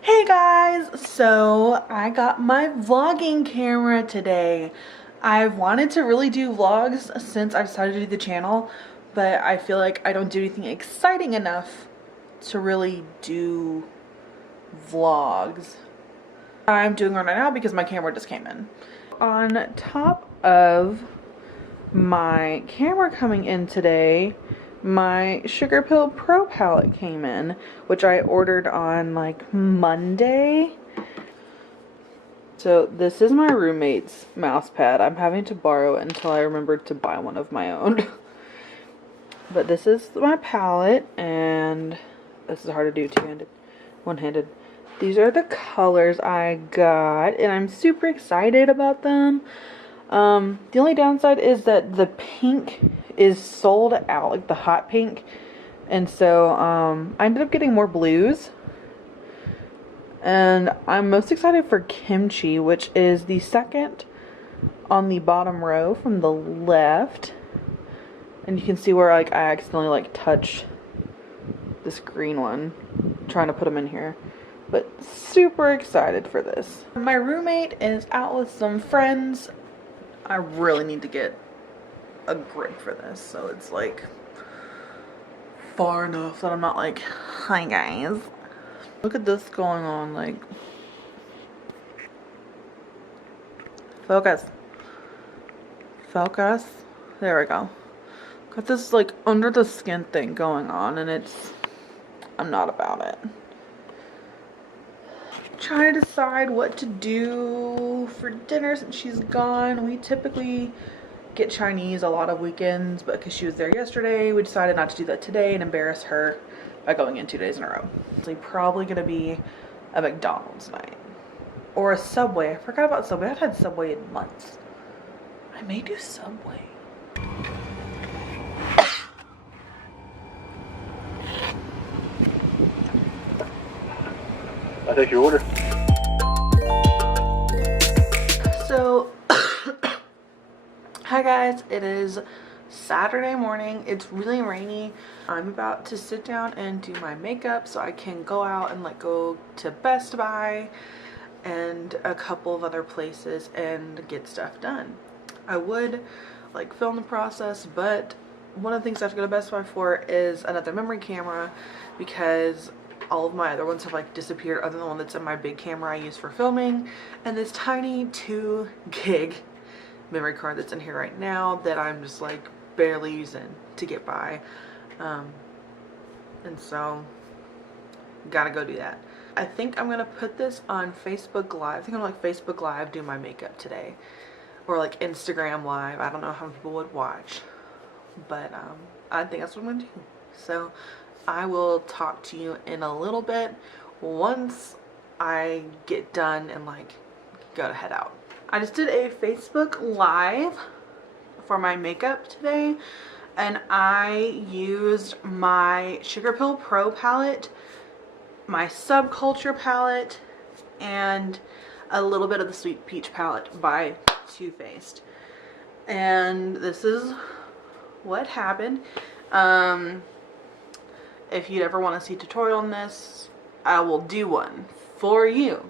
Hey guys, so I got my vlogging camera today. I've wanted to really do vlogs since I decided to do the channel, but I feel like I don't do anything exciting enough to really do vlogs. I'm doing one right now because my camera just came in. On top of my camera coming in today, my Sugar Pill Pro palette came in, which I ordered on like Monday. So this is my roommate's mouse pad. I'm having to borrow it until I remember to buy one of my own. But this is my palette, and this is hard to do one-handed. These are the colors I got, and I'm super excited about them. The only downside is that the pink is sold out, like the hot pink, and so I ended up getting more blues. And I'm most excited for Kimchi, which is the second on the bottom row from the left. And you can see where like I accidentally like touched this green one trying to put them in here. But super excited for this. My roommate is out with some friends. I really need to get a grip for this, so it's like far enough that I'm not like, hi guys. Look at this going on, like, focus, there we go. Got this like under the skin thing going on, and I'm not about it. Trying to decide what to do for dinner since she's gone. We typically get Chinese a lot of weekends, but because she was there yesterday, we decided not to do that today and embarrass her by going in 2 days in a row. So probably gonna be a McDonald's night or a Subway. I forgot about Subway. I haven't had Subway in months. I may do Subway. I take your order. So, hi guys, it is Saturday morning. It's really rainy. I'm about to sit down and do my makeup so I can go out and like go to Best Buy and a couple of other places and get stuff done. I would like film the process, but one of the things I have to go to Best Buy for is another memory camera because all of my other ones have like disappeared other than the one that's in my big camera I use for filming, and this tiny 2 gig memory card that's in here right now that I'm just like barely using to get by, and so gotta go do that. I think I'm gonna put this on Facebook Live. I think I'm gonna like Facebook Live do my makeup today, or like Instagram Live. I don't know how many people would watch, but I think that's what I'm gonna do. So I will talk to you in a little bit once I get done and like go to head out. I just did a Facebook Live for my makeup today, and I used my Sugar Pill Pro palette, my Subculture palette, and a little bit of the Sweet Peach palette by Too Faced. And this is what happened. If you'd ever want to see a tutorial on this, I will do one for you.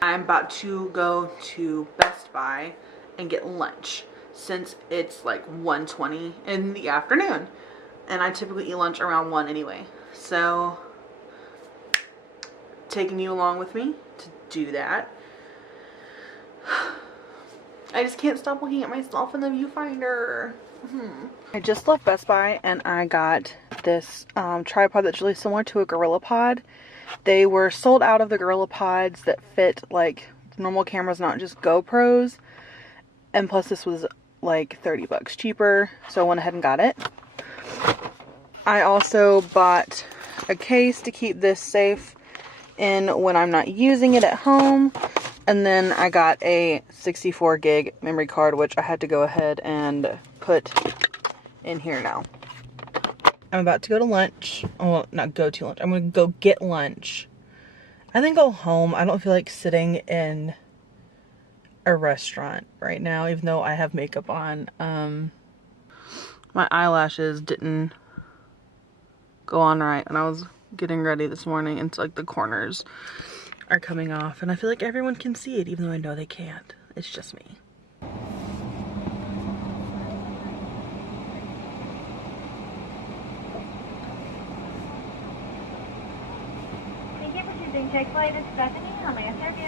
I'm about to go to Best Buy and get lunch since it's like 1:20 in the afternoon, and I typically eat lunch around 1 anyway. So taking you along with me to do that. I just can't stop looking at myself in the viewfinder. I just left Best Buy and I got this tripod that's really similar to a Gorilla Pod. They were sold out of the Gorilla Pods that fit like normal cameras, not just GoPros. And plus this was like 30 bucks cheaper, so I went ahead and got it. I also bought a case to keep this safe in when I'm not using it at home. And then I got a 64 gig memory card, which I had to go ahead and put in here now. I'm about to go to lunch. Well, not go to lunch. I'm going to go get lunch. I then go home. I don't feel like sitting in a restaurant right now, even though I have makeup on. My eyelashes didn't go on right. And I was getting ready this morning and it's like the corners are coming off. And I feel like everyone can see it even though I know they can't. It's just me. Thank you for choosing Chick-fil-A. This is Bethany. How may I serve you?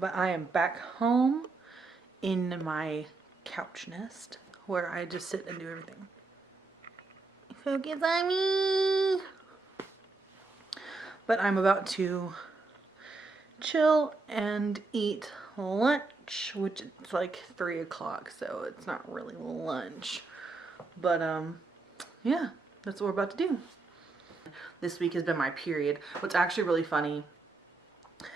But I am back home in my couch nest where I just sit and do everything. Focus on me. But I'm about to chill and eat lunch, which it's like 3 o'clock, so it's not really lunch. But yeah, that's what we're about to do. This week has been my period. What's actually really funny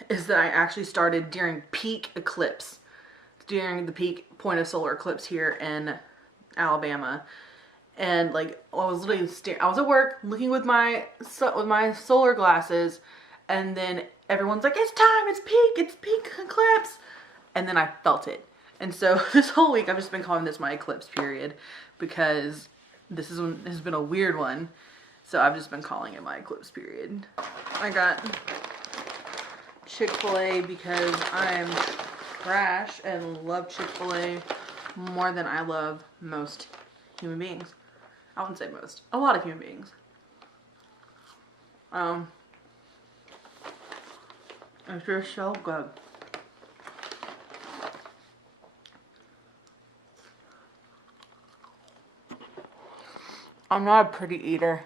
is that I actually started during peak eclipse, during the peak point of solar eclipse here in Alabama. And like I was literally I was at work looking with my solar glasses, and then everyone's like, it's time, it's peak eclipse, and then I felt it. And so this whole week I've just been calling this my eclipse period because this has been a weird one, so I've just been calling it my eclipse period. I got Chick-fil-A because I'm trash and love Chick-fil-A more than I love most human beings. I wouldn't say most. A lot of human beings. It's just so good. I'm not a pretty eater,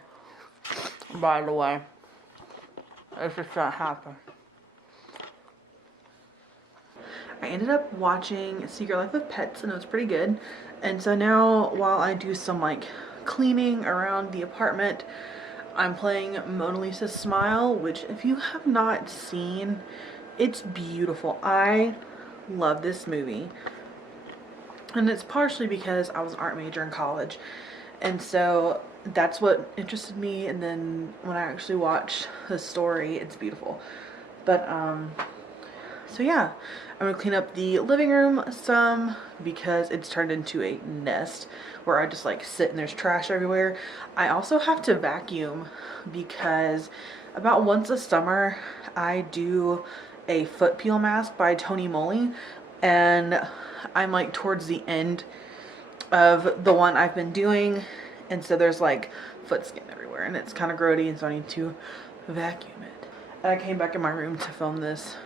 by the way. It's just not happen. I ended up watching Secret Life of Pets and it was pretty good. And so now while I do some like cleaning around the apartment, I'm playing Mona Lisa's Smile, which if you have not seen, it's beautiful. I love this movie. And it's partially because I was an art major in college. And so that's what interested me. And then when I actually watched the story, it's beautiful. But so yeah, I'm gonna clean up the living room some because it's turned into a nest where I just like sit and there's trash everywhere. I also have to vacuum because about once a summer I do a foot peel mask by Tony Moly, and I'm like towards the end of the one I've been doing, and so there's like foot skin everywhere and it's kind of grody, and so I need to vacuum it. And I came back in my room to film this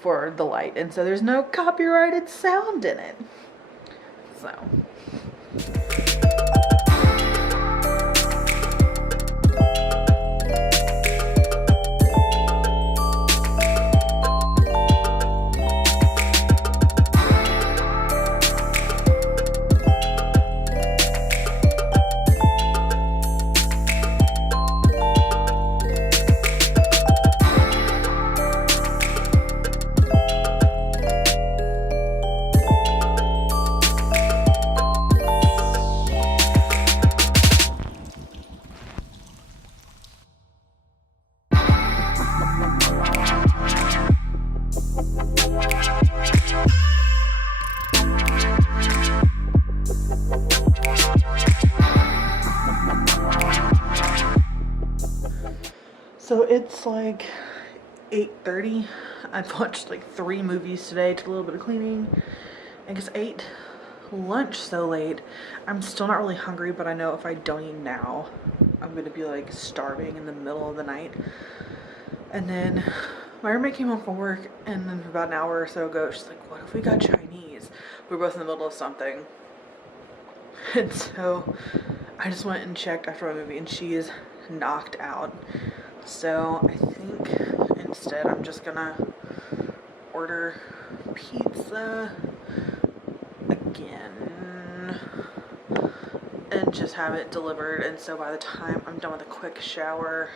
for the light, and so there's no copyrighted sound in it. So it's like 8:30. I've watched like 3 movies today, did a little bit of cleaning, I guess ate lunch so late. I'm still not really hungry, but I know if I don't eat now, I'm gonna be like starving in the middle of the night. And then my roommate came home from work, and then about an hour or so ago, she's like, what if we got Chinese? We were both in the middle of something. And so I just went and checked after my movie, and she is knocked out. So I think instead I'm just gonna order pizza again and just have it delivered. And so by the time I'm done with a quick shower,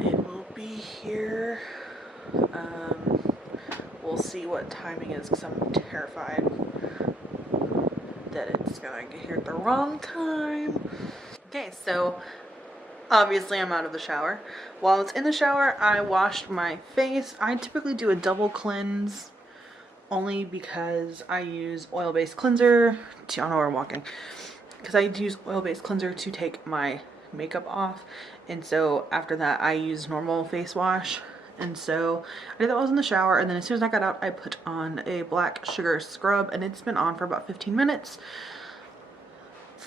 it will be here. We'll see what timing is because I'm terrified that it's gonna get here at the wrong time. Okay, so Obviously, I'm out of the shower. While it's in the shower, I washed my face. I typically do a double cleanse only because I use oil-based cleanser to, I don't know where I'm walking, because I use oil-based cleanser to take my makeup off, and so after that I use normal face wash. And so I did that while I was in the shower, and then as soon as I got out I put on a black sugar scrub, and it's been on for about 15 minutes.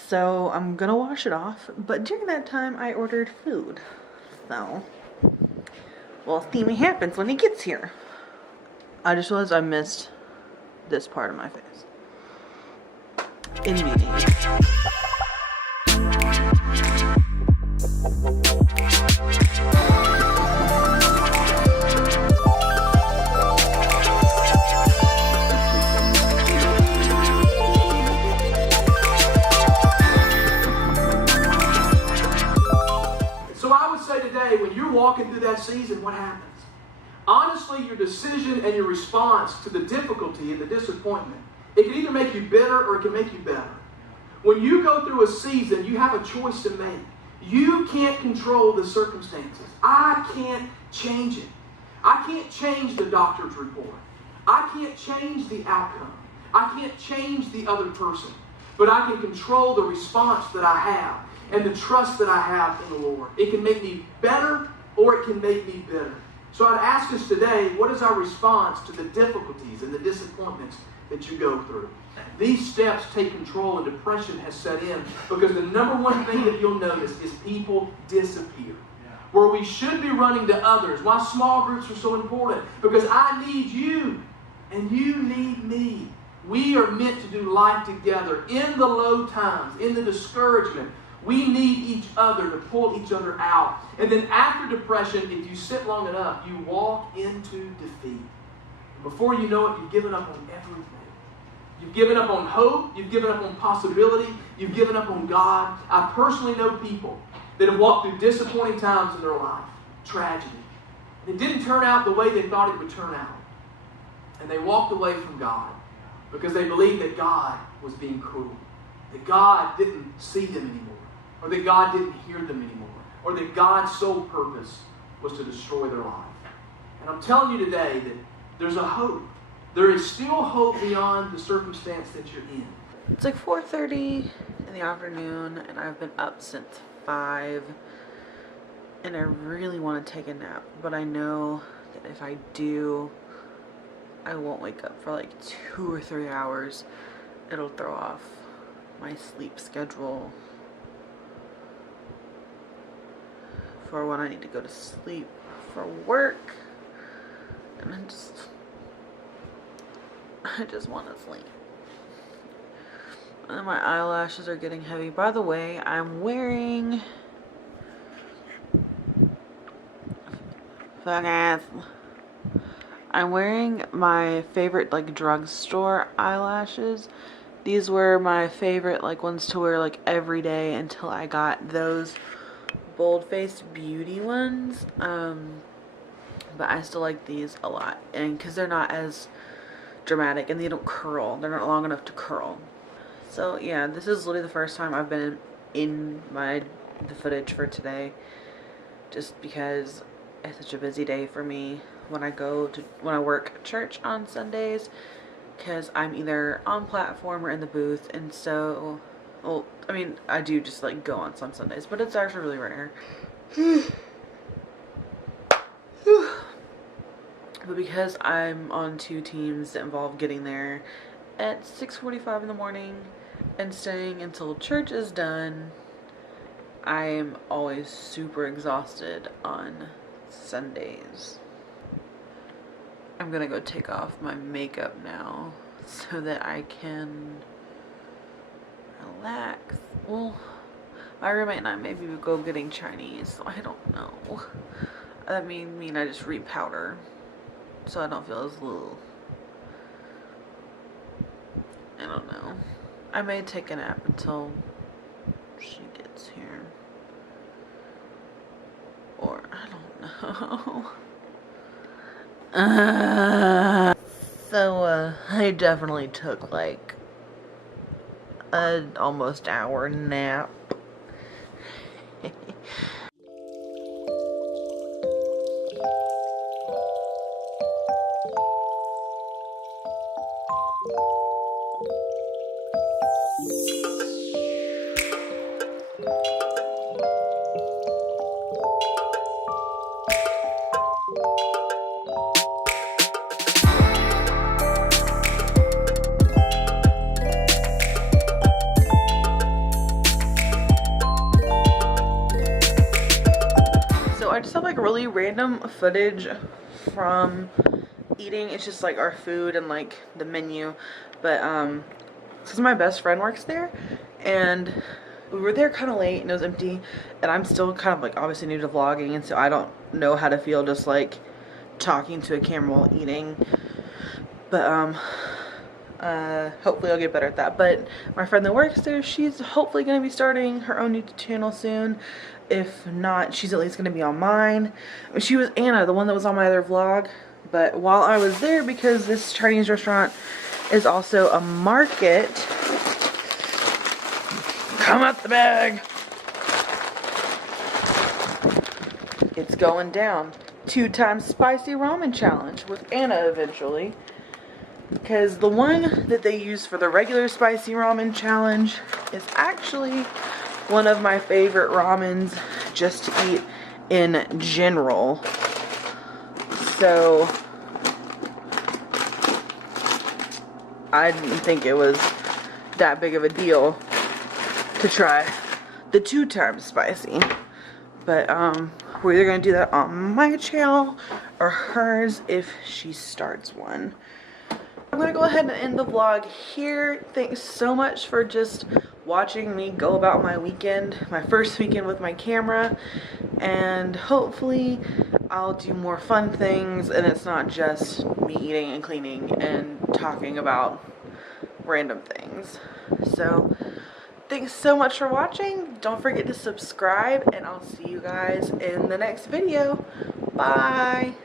So I'm gonna wash it off, but during that time I ordered food. So we'll see what happens when he gets here. I just realized I missed this part of my face. In meetings. When you're walking through that season, what happens? Honestly, your decision and your response to the difficulty and the disappointment, it can either make you bitter or it can make you better. When you go through a season, you have a choice to make. You can't control the circumstances. I can't change it. I can't change the doctor's report. I can't change the outcome. I can't change the other person. But I can control the response that I have and the trust that I have in the Lord. It can make me better or it can make me bitter. So I'd ask us today, what is our response to the difficulties and the disappointments that you go through? These steps take control and depression has set in, because the number one thing that you'll notice is people disappear. Where we should be running to others. Why small groups are so important? Because I need you and you need me. We are meant to do life together in the low times, in the discouragement. We need each other to pull each other out. And then after depression, if you sit long enough, you walk into defeat. And before you know it, you've given up on everything. You've given up on hope. You've given up on possibility. You've given up on God. I personally know people that have walked through disappointing times in their life. Tragedy. It didn't turn out the way they thought it would turn out. And they walked away from God because they believed that God was being cruel. That God didn't see them anymore. Or that God didn't hear them anymore. Or that God's sole purpose was to destroy their life. And I'm telling you today that there's a hope. There is still hope beyond the circumstance that you're in. It's like 4:30 in the afternoon, and I've been up since 5. And I really want to take a nap. But I know that if I do, I won't wake up for like 2 or 3 hours. It'll throw off my sleep schedule for when I need to go to sleep for work. And I just want to sleep. And my eyelashes are getting heavy. By the way, I'm wearing my favorite like drugstore eyelashes. These were my favorite like ones to wear like every day until I got those bold-faced beauty ones. But I still like these a lot, and because they're not as dramatic and they don't curl. They're not long enough to curl. So yeah, this is literally the first time I've been in the footage for today, just because it's such a busy day for me when I work church on Sundays, because I'm either on platform or in the booth. And so, well, I mean, I do just like go on some Sundays, but it's actually really rare. But because I'm on 2 teams that involve getting there at 6:45 in the morning and staying until church is done, I'm always super exhausted on Sundays. I'm gonna go take off my makeup now so that I can relax. Well, my roommate and I maybe we go getting Chinese, so I don't know. That mean I just repowder so I don't feel as little. I don't know. I may take a nap until she gets here. Or I don't know. So I definitely took like an almost hour nap. So I just have like really random footage from eating. It's just like our food and like the menu. But because my best friend works there, and we were there kind of late and it was empty, and I'm still kind of like obviously new to vlogging, and so I don't know how to feel just like talking to a camera while eating. But hopefully I'll get better at that. But my friend that works there, she's hopefully going to be starting her own YouTube channel soon. If not, she's at least going to be on mine. She was Anna, the one that was on my other vlog. But while I was there, because this Chinese restaurant is also a market, come out the bag, it's going down. 2 times spicy ramen challenge with Anna eventually. Because the one that they use for the regular spicy ramen challenge is actually one of my favorite ramens just to eat in general. So I didn't think it was that big of a deal to try the 2 times spicy. But we're either going to do that on my channel or hers if she starts one. I'm going to go ahead and end the vlog here. Thanks so much for just watching me go about my weekend, my first weekend with my camera, and hopefully I'll do more fun things and it's not just me eating and cleaning and talking about random things. So thanks so much for watching. Don't forget to subscribe, and I'll see you guys in the next video. Bye!